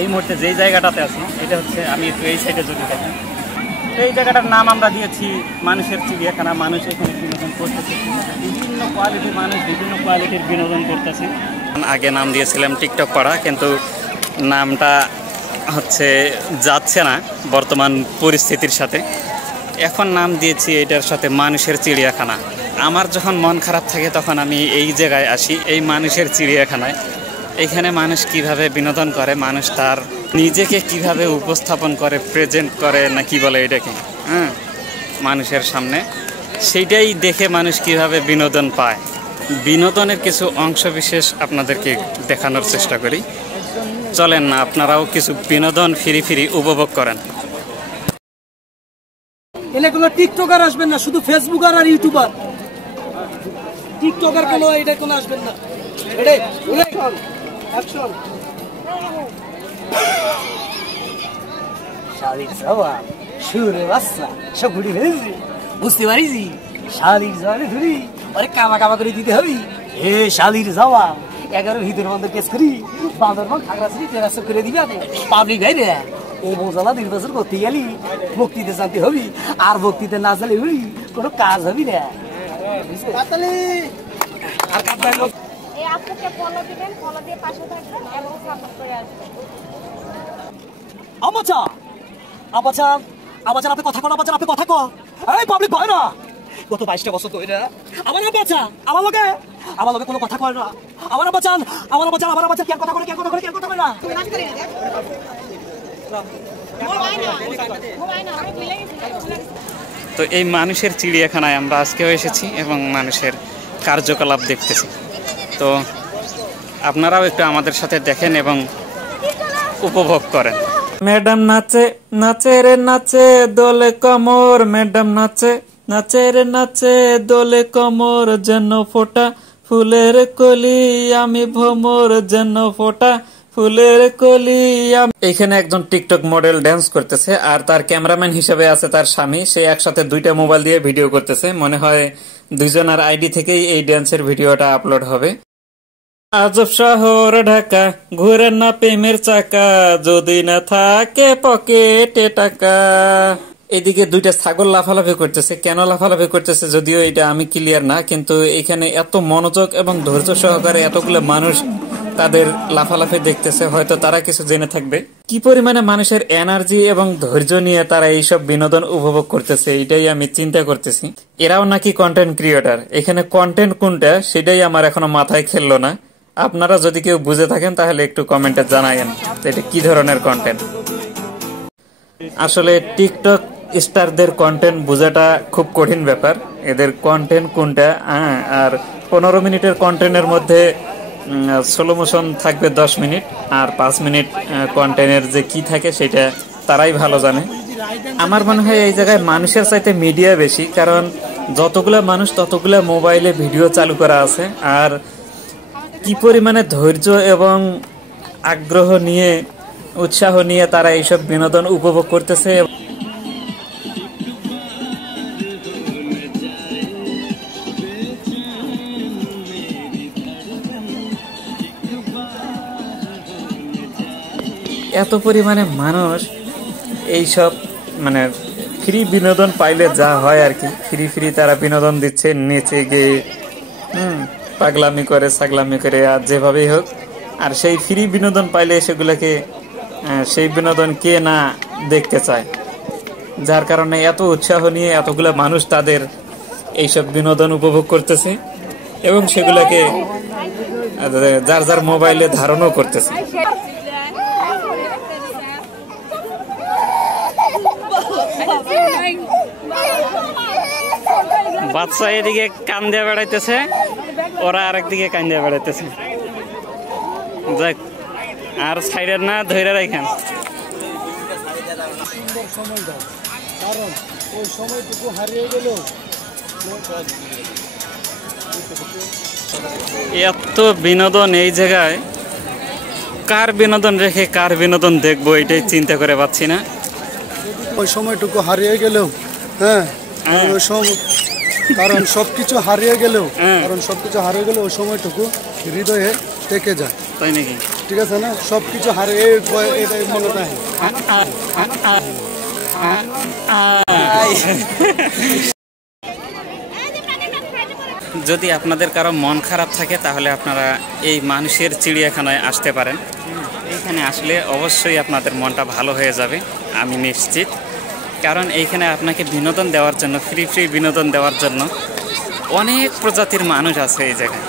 এই মুহূর্তে যেই জায়গাটাতে আছি এটা হচ্ছে, আমি একটু এই সাইডে যদি দেখি, তো এই জায়গাটার নাম আমরা দিয়েছি মানুষের চিড়িয়াখানা। মানুষ এখানে বিনোদন করতেছে, বিভিন্ন কোয়ালিটির মানুষ বিভিন্ন কোয়ালিটির বিনোদন করতেছে। আগে নাম দিয়েছিলাম টিকটক পাড়া, কিন্তু নামটা হচ্ছে যাচ্ছে না বর্তমান পরিস্থিতির সাথে। এখন নাম দিয়েছি এটার সাথে মানুষের চিড়িয়াখানা। আমার যখন মন খারাপ থাকে তখন আমি এই জায়গায় আসি, এই মানুষের চিড়িয়াখানায়। এখানে মানুষ কিভাবে বিনোদন করে, মানুষ তার নিজেকে কিভাবে উপস্থাপন করে, প্রেজেন্ট করে না কি বলে এটাকে, মানুষের সামনে, সেইটাই দেখে মানুষ কিভাবে বিনোদন পায়। বিনোদনের কিছু অংশ বিশেষ আপনাদেরকে দেখানোর চেষ্টা করি। চলেন না আপনারাও কিছু বিনোদন ফিরি উপভোগ করেন। এগুলো টিকটকার আসবেন না, শুধু ফেসবুকার আর ইউটিউবার। টিকটকার কোনো এটা কোনো আসবেন না। বুঝতে পারিছি শালির জলে ধরি আরে কামা কামা করে দিতে হবে। এ শালির যাওয়া 11 ভিতর বন্ধ কেস করি বাঁদরবান খাগড়াছড়ি তেরাস করে দিবে পাবলিক ভাই রে। এই বোঝালা 2 বছর করতে গেলি ভক্তিতে জানতে হবি, আর ভক্তিতে না জানলে হবি কোনো কাজ হবি না। আর কাপড় লোক এই আপুকে ফলো দিবেন, ফলো দিয়ে পাশে থাকবেন এবং সাপোর্ট করে আসবেন। আমাচা আমাচা আমাচা আপনি কথা কন, আমাচা আপনি কথা কন। এই পাবলিক ভাই না কত 22টা বছর তো এটা আমার বাচ্চা, আমার লগে কোনো কথা কয় না। আমার বাচ্চা কেন কথা করে না। তো এই মানুষের চিড়িয়াখানায় আমরা আজকেও এসেছি এবং মানুষের কার্যকলাপ দেখতেছি। তো আপনারাও একটু আমাদের সাথে দেখেন এবং উপভোগ করেন। ম্যাডাম নাচে নাচে রে নাচে দোলে কমর, ম্যাডাম নাচে নাচে রে নাচে দোলে কমর, যেন ফোটা ফুলের কলি আমি ভ্রমর, যেন ফোটা ফুলের কলি। এখানে একজন টিকটক মডেল ডান্স করতেছে আর তার ক্যামেরাম্যান হিসেবে আছে তার স্বামী। সে একসাথে 2টা মোবাইল দিয়ে ভিডিও করতেছে। মনে হয় দুইজনের আইডি থেকেই এই ডান্সের ভিডিওটা আপলোড হবে। আজব শহর ঢাকা, ঘুরে না প্রেমের চাকা, যদি না থাকে পকেটে টাকা। এদিকে 2টা ছাগল লাফালাফি করতেছে। কেন লাফালাফি করতেছে যদিও এটা আমি ক্লিয়ার না, কিন্তু এখানে এত মনোযোগ এবং ধৈর্য সহকারে এতগুলো মানুষ তাদের লাফালাফি দেখতেছে, হয়তো তারা কিছু জেনে থাকবে কি পরিমাণে মানুষের এনার্জি এবং ধৈর্য নিয়ে তারা এইসব বিনোদন উপভোগ করতেছে। এটাই আমি চিন্তা করতেছি। এরাও নাকি কন্টেন্ট ক্রিয়েটর। এখানে কন্টেন্ট কোনটা সেটাই আমার এখনো মাথায় খেললো না। আপনারা যদি কেউ বুঝে থাকেন তাহলে একটু কমেন্টে জানায়েন এটা কি ধরনের কন্টেন্ট। আসলে টিকটক স্টারদের কন্টেন্ট বোঝাটা খুব কঠিন ব্যাপার। এদের কন্টেন্ট কোনটা, আর 15 মিনিটের কন্টেন্টের মধ্যে স্লো মোশন থাকবে 10 মিনিট, আর 5 মিনিট কন্টেন্টের যে কি থাকে সেটা তারাই ভালো জানে। আমার মনে হয় এই জায়গায় মানুষের চাইতে মিডিয়া বেশি, কারণ যতগুলো মানুষ ততগুলো মোবাইলে ভিডিও চালু করা আছে। আর কি পরিমাণে ধৈর্য এবং আগ্রহ নিয়ে, উৎসাহ নিয়ে তারা এইসব বিনোদন উপভোগ করতেছে। এত পরিমাণে মানুষ এইসব মানে ফ্রি বিনোদন পাইলে যা হয় আর কি, ফ্রি তারা বিনোদন দিচ্ছে, নেচে গিয়ে পাগলামি করে ছাগলামি করে আর যেভাবেই হোক। আর সেই ফ্রি বিনোদন পাইলে সেগুলোকে সেই বিনোদন কে না দেখতে চায়, যার কারণে এত উৎসাহ নিয়ে এতগুলো মানুষ তাদের এইসব বিনোদন উপভোগ করতেছে এবং সেগুলোকে যার যার মোবাইলে ধারণও করতেছে। বাচ্চা এদিকে কান দিয়ে বেড়াইতেছে, ওরা আরেকদিকে কান দিয়ে বেড়াইতেছে। যাক, আর সাইডের না ধরে রাখেন। কারণ ওই সময়টুকু হারিয়ে গেল। এত বিনোদন এই জায়গায়, কার বিনোদন রেখে কার বিনোদন দেখবো এটাই চিন্তা করে পাচ্ছি না। ওই সময়টুকু হারিয়ে গেলেও ওই সময়, কারণ সবকিছু হারিয়ে গেলেও ওই সময়টুকু হৃদয়ে থেকে যায়। তাই নাকি? ঠিক আছে না, সব কিছু হারে এটাই মনে থাকে। যদি আপনাদের কারো মন খারাপ থাকে তাহলে আপনারা এই মানুষের চিড়িয়াখানায় আসতে পারেন। এইখানে আসলে অবশ্যই আপনাদের মনটা ভালো হয়ে যাবে, আমি নিশ্চিত। কারণ এইখানে আপনাকে বিনোদন দেওয়ার জন্য, ফ্রি বিনোদন দেওয়ার জন্য অনেক প্রজাতির মানুষ আছে এই জায়গায়।